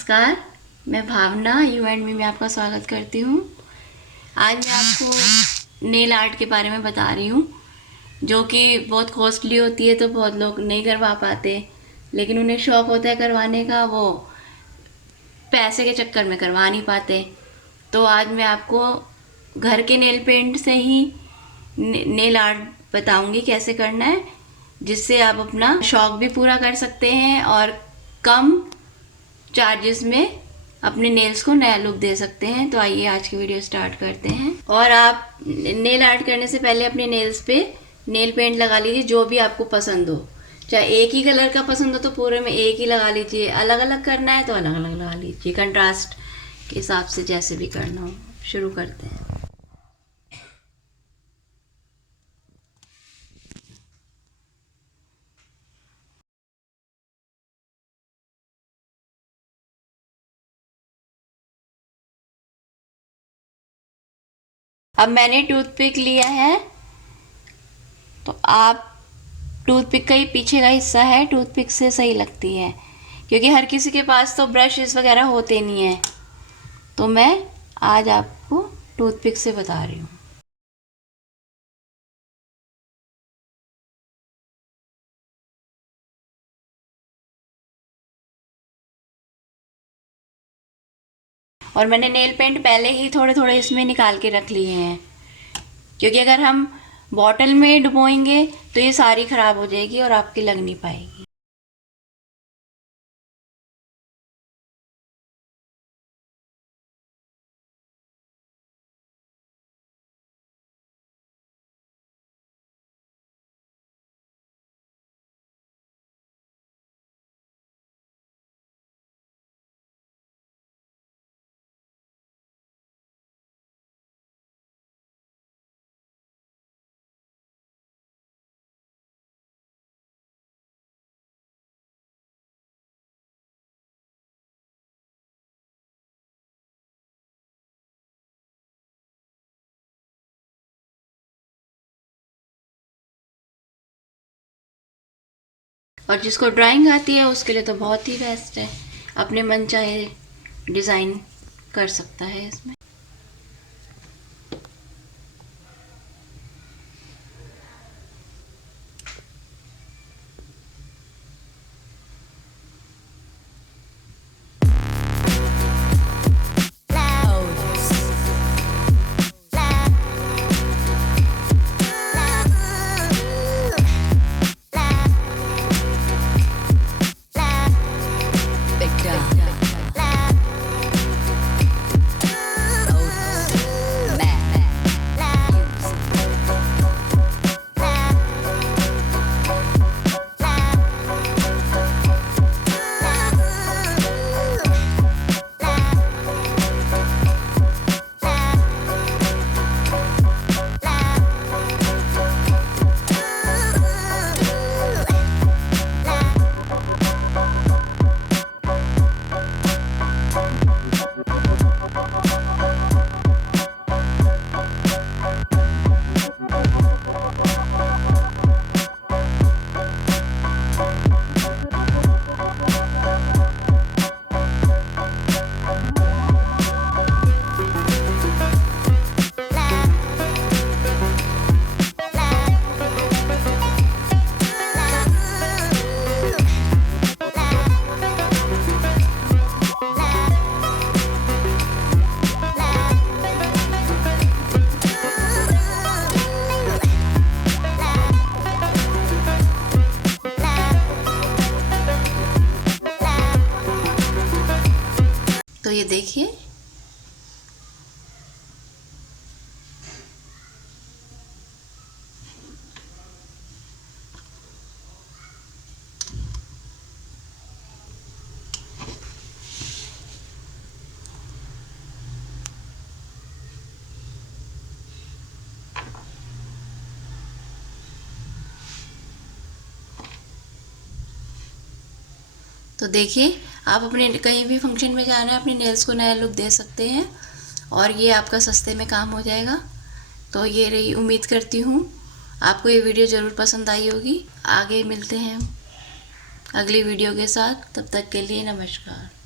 नमस्कार, मैं भावना you and me में आपका स्वागत करती हूँ। आज मैं आपको नेल आर्ट के बारे में बता रही हूँ, जो कि बहुत कॉस्टली होती है, तो बहुत लोग नहीं करवा पाते, लेकिन उन्हें शौक़ होता है करवाने का, वो पैसे के चक्कर में करवा नहीं पाते। तो आज मैं आपको घर के नेल पेंट से ही नेल आर्ट बताऊँगी कैसे करना है, जिससे आप अपना शौक़ भी पूरा कर सकते हैं और कम चार्जेस में अपने नेल्स को नया लुक दे सकते हैं। तो आइए आज की वीडियो स्टार्ट करते हैं। और आप नेल आर्ट करने से पहले अपने नेल्स पे नेल पेंट लगा लीजिए, जो भी आपको पसंद हो। चाहे एक ही कलर का पसंद हो तो पूरे में एक ही लगा लीजिए, अलग अलग करना है तो अलग अलग लगा लीजिए, कंट्रास्ट के हिसाब से जैसे भी करना हो। शुरू करते हैं। अब मैंने टूथपिक लिया है, तो आप टूथपिक का ही पीछे का हिस्सा है, टूथपिक से सही लगती है, क्योंकि हर किसी के पास तो ब्रशेस वगैरह होते नहीं हैं। तो मैं आज आपको टूथपिक से बता रही हूँ। और मैंने नेल पेंट पहले ही थोड़े थोड़े इसमें निकाल के रख लिए हैं, क्योंकि अगर हम बॉटल में डुबोएंगे तो ये सारी ख़राब हो जाएगी और आपकी लग नहीं पाएगी। और जिसको ड्राइंग आती है उसके लिए तो बहुत ही बेस्ट है, अपने मन चाहे डिज़ाइन कर सकता है इसमें। तो ये देखिए, तो देखिए आप अपने कहीं भी फंक्शन में जाना है, अपने नेल्स को नया लुक दे सकते हैं और ये आपका सस्ते में काम हो जाएगा। तो ये रही, उम्मीद करती हूँ आपको ये वीडियो ज़रूर पसंद आई होगी। आगे मिलते हैं अगली वीडियो के साथ, तब तक के लिए नमस्कार।